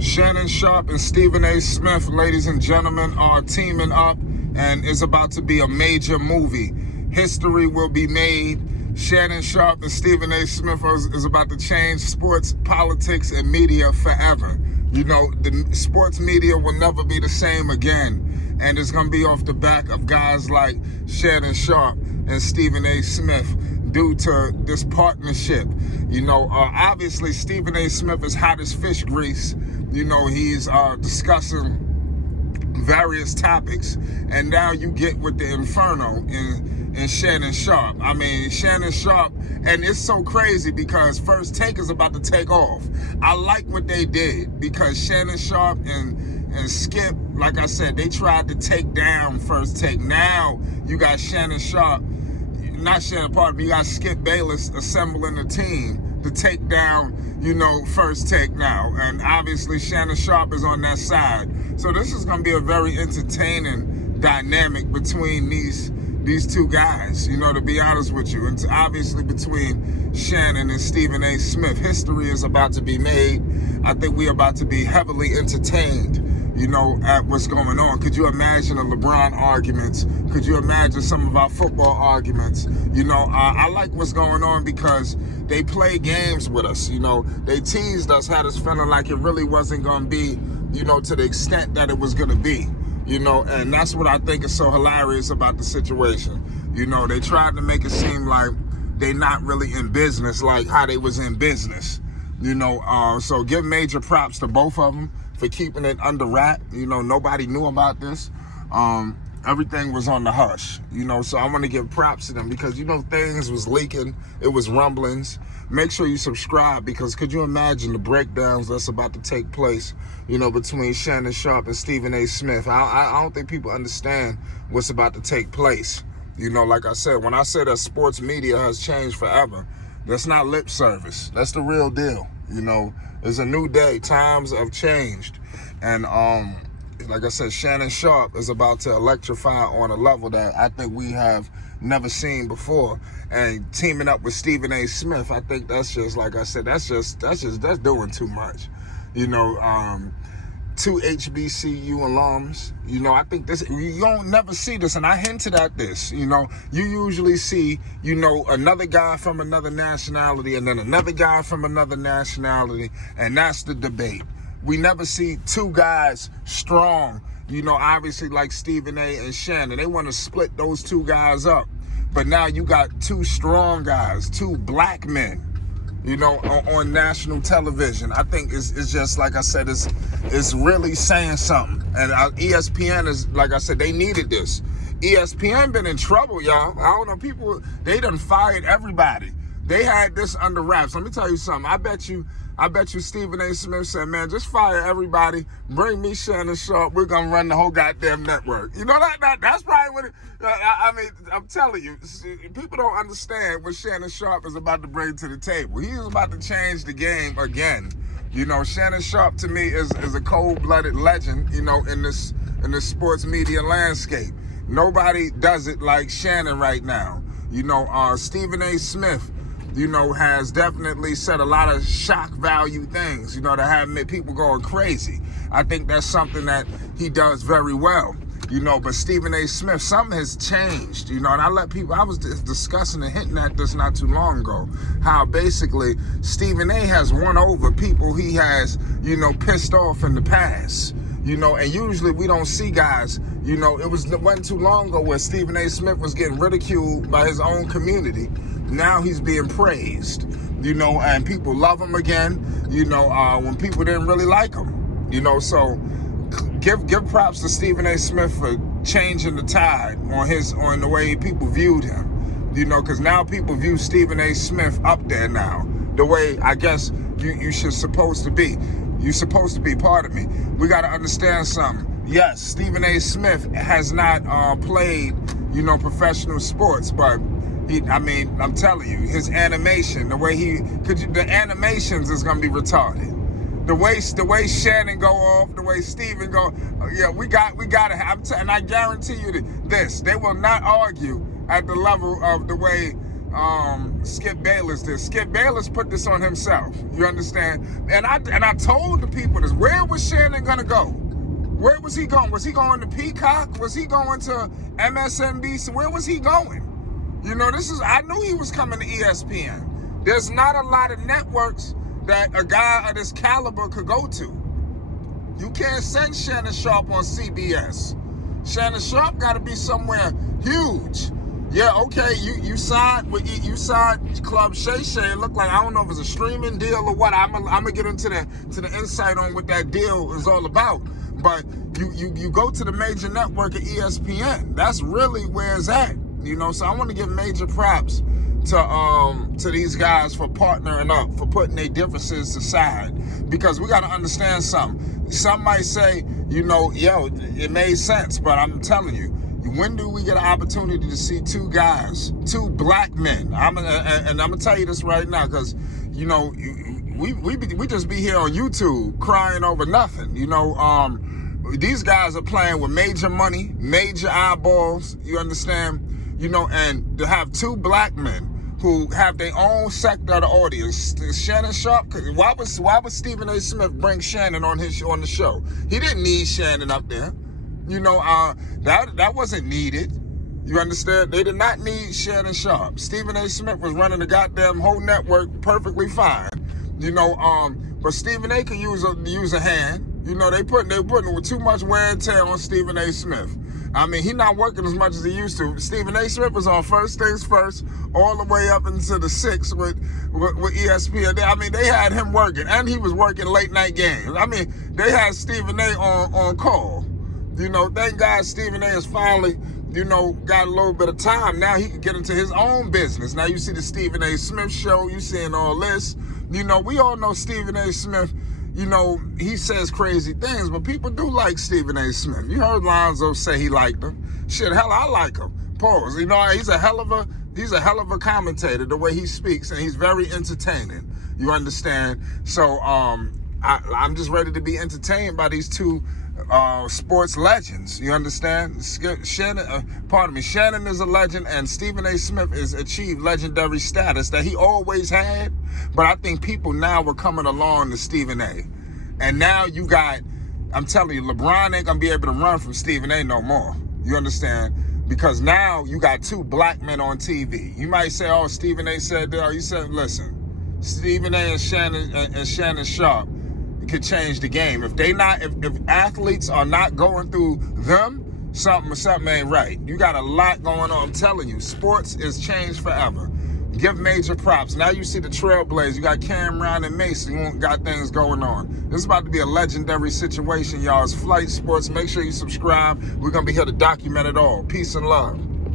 Shannon Sharpe and Stephen A. Smith, ladies and gentlemen, are teaming up, and it's about to be a major movie. History will be made. Shannon Sharpe and Stephen A. Smith is about to change sports, politics, and media forever. You know, the sports media will never be the same again. And it's going to be off the back of guys like Shannon Sharpe and Stephen A. Smith due to this partnership. You know, obviously Stephen A. Smith is hot as fish grease. You know, he's discussing various topics, and now you get with the inferno in Shannon Sharpe. I mean, Shannon Sharpe, and it's so crazy because First Take is about to take off. I like what they did because Shannon Sharpe and Skip, like I said, they tried to take down First Take. Now you got Shannon Sharpe, not Shannon, pardon me, you got Skip Bayless assembling a team to take down, you know, First Take now. And obviously Shannon Sharpe is on that side. So this is going to be a very entertaining dynamic between these two guys, you know, to be honest with you. And obviously between Shannon and Stephen A. Smith, history is about to be made. I think we're about to be heavily entertained, you know, at what's going on. Could you imagine the LeBron arguments? Could you imagine some of our football arguments? You know, I like what's going on because they play games with us. You know, they teased us, had us feeling like it really wasn't going to be, you know, to the extent that it was going to be. You know, and that's what I think is so hilarious about the situation. You know, they tried to make it seem like they not really in business like how they was in business. You know, so give major props to both of them for keeping it under wrap. You know, nobody knew about this. Everything was on the hush, you know, so I want to give props to them because, you know, things was leaking. It was rumblings. Make sure you subscribe because could you imagine the breakdowns that's about to take place, you know, between Shannon Sharpe and Stephen A. Smith. I don't think people understand what's about to take place. You know, like I said, when I say that sports media has changed forever, that's not lip service. That's the real deal. You know, it's a new day. Times have changed. And, like I said, Shannon Sharpe is about to electrify on a level that I think we have never seen before. And teaming up with Stephen A. Smith, I think that's just, like I said, that's doing too much. You know, two HBCU alums, you know, I think this, you don't never see this, and I hinted at this, you know, you usually see, you know, another guy from another nationality and then another guy from another nationality, and that's the debate. We never see two guys strong, you know, obviously like Stephen A. and Shannon. They want to split those two guys up. But now you got two strong guys, two black men, you know, on national television. I think it's just, like I said, it's really saying something. And ESPN is, like I said, they needed this. ESPN been in trouble, y'all. I don't know, people, they done fired everybody. They had this under wraps. Let me tell you something. I bet you Stephen A. Smith said, man, just fire everybody. Bring me Shannon Sharpe. We're going to run the whole goddamn network. You know, that's probably what it, I mean, I'm telling you, people don't understand what Shannon Sharpe is about to bring to the table. He is about to change the game again. You know, Shannon Sharpe to me is a cold-blooded legend, you know, in this sports media landscape. Nobody does it like Shannon right now. You know, Stephen A. Smith, you know, has definitely said a lot of shock value things, you know, that have made people going crazy. I think that's something that he does very well, you know, but Stephen A. Smith, something has changed, you know, and I was discussing and hinting at this not too long ago, how basically Stephen A. has won over people he has, you know, pissed off in the past. You know, and usually we don't see guys, you know, it wasn't too long ago where Stephen A. Smith was getting ridiculed by his own community. Now he's being praised, you know, and people love him again, you know, when people didn't really like him, you know, so give props to Stephen A. Smith for changing the tide on the way people viewed him, you know, because now people view Stephen A. Smith up there now, the way I guess you should supposed to be. You're supposed to be part of me. We got to understand something. Yes, Stephen A. Smith has not played, you know, professional sports, but I'm telling you, his animation, the animations is gonna be retarded. The way Shannon go off, the way Stephen go, yeah, we gotta have, and I guarantee you this, they will not argue at the level of the way Skip Bayless did. Skip Bayless put this on himself. You understand? And I told the people this. Where was Shannon gonna go? Where was he going? Was he going to Peacock? Was he going to MSNBC? Where was he going? You know, I knew he was coming to ESPN. There's not a lot of networks that a guy of this caliber could go to. You can't send Shannon Sharpe on CBS. Shannon Sharpe got to be somewhere huge. Yeah, okay, you signed Club Shay Shay. It looked like, I don't know if it's a streaming deal or what. I'm gonna get into the insight on what that deal is all about. But you go to the major network at ESPN. That's really where it's at. You know, so I want to give major props to these guys for partnering up, for putting their differences aside. Because we got to understand something. Some might say, you know, yo, it made sense, but I'm telling you, when do we get an opportunity to see two black men? And I'm gonna tell you this right now, because you know, we just be here on YouTube crying over nothing. You know, these guys are playing with major money, major eyeballs. You understand? You know, and to have two black men who have their own sector of the audience. Shannon Sharpe, why would Stephen A. Smith bring Shannon on the show? He didn't need Shannon up there. You know, that wasn't needed. You understand? They did not need Shannon Sharpe. Stephen A. Smith was running the goddamn whole network perfectly fine. You know, but Stephen A. can use a hand. You know, they putting with too much wear and tear on Stephen A. Smith. I mean, he's not working as much as he used to. Stephen A. Smith was on First Things First all the way up into the 6 with ESPN. I mean, they had him working, and he was working late night games. I mean, they had Stephen A. on call. You know, thank God Stephen A. has finally, you know, got a little bit of time. Now he can get into his own business. Now you see the Stephen A. Smith show, you seeing all this. You know, we all know Stephen A. Smith. You know, he says crazy things, but people do like Stephen A. Smith. You heard Lonzo say he liked him. Shit, hell, I like him. Pause. You know, he's a hell of a commentator, the way he speaks, and he's very entertaining. You understand? So, I'm just ready to be entertained by these two sports legends. You understand? Shannon is a legend, and Stephen A. Smith has achieved legendary status that he always had. But I think people now are coming along to Stephen A. And now you got, I'm telling you, LeBron ain't gonna be able to run from Stephen A. no more. You understand? Because now you got two black men on TV. You might say, oh, Stephen A. said that. You said, listen, Stephen A. and Shannon Sharpe could change the game. If athletes are not going through them, something ain't right. You got a lot going on. I'm telling you, sports is changed forever. Give major props. Now you see the Trailblazers. You got Cameron and Mason. You got things going on. This is about to be a legendary situation, y'all. It's Flight Sports. Make sure you subscribe. We're going to be here to document it all. Peace and love.